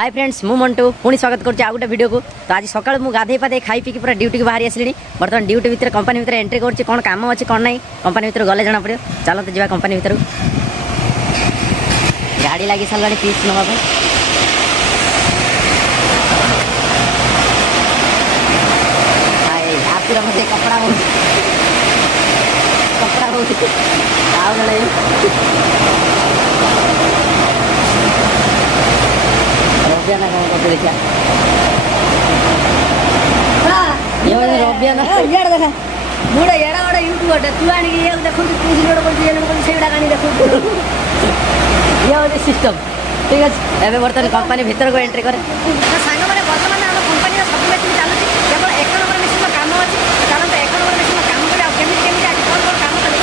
Hi friends मु मंटू पुणी स्वागत करुँच आ गोटे वीडियो को। तो आज सकाल मुझे गाधे पाधे खाई पी पूरा ड्यूटी को बाहरी आसली। बर्तमान ड्यूटी भितर कंपनी भितर एंट्री कर कौन काम अच्छे कौन ना कंपनी भितर गले जना पड़ो। चलते जावा कंपनी भितर। गाड़ी लगी सारा पीस नवा पूरा मत कपड़ा कपड़ा रबियाना कौन करते देखा रबियाना इयाड़े देखा मुझे एड़ा गोटे यूट्यूबर तू आने देखो तू सिलेट कर से देखो ये हूँ सिस्टम ठीक अच्छे। एवं बर्तमान कंपनी भर को एंट्री करे सांग मैंने बर्तमान आम कंपनी सब मेसीन चलुची केवल 1 नंबर मेसीन काम अच्छे। चलते 1 नंबर मेसीन काम कमी आज कौन कौन काम करें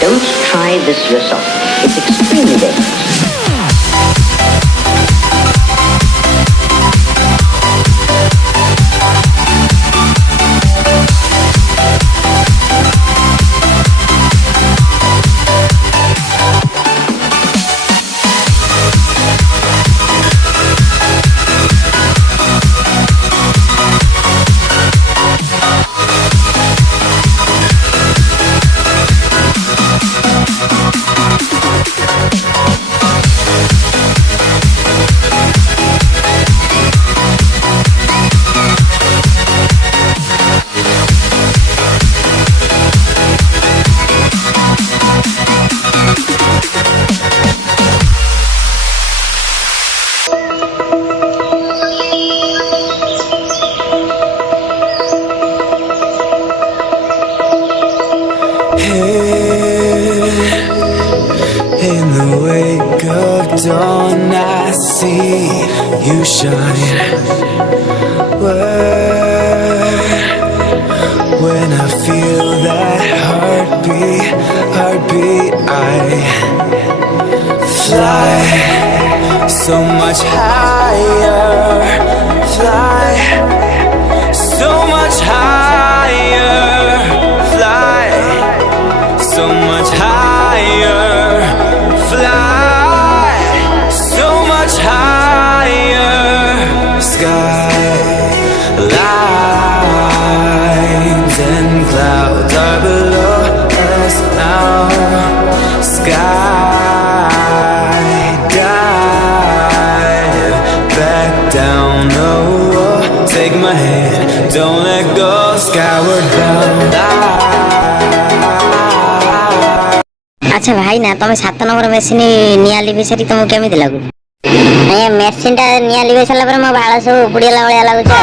Don't try this yourself. It's extremely dangerous. In the wake of dawn, I see you shine. When I feel that heartbeat, I fly so much higher, fly so much higher, fly so much higher, fly so much higher. Sky lines and clouds are below us now. Sky take my hand, don't let go, skyward bound. আচ্ছা ভাই না তুমি 7 নম্বর machine নিয়া Libby সারি তোমাকে কেমিতি লাগু? মেশিনটা নিয়া লিভি সারলা পরে মো বাଳ ସବୁ ଉପୁଡ଼ିଲା ଭଳିଆ ଲାଗୁଛି।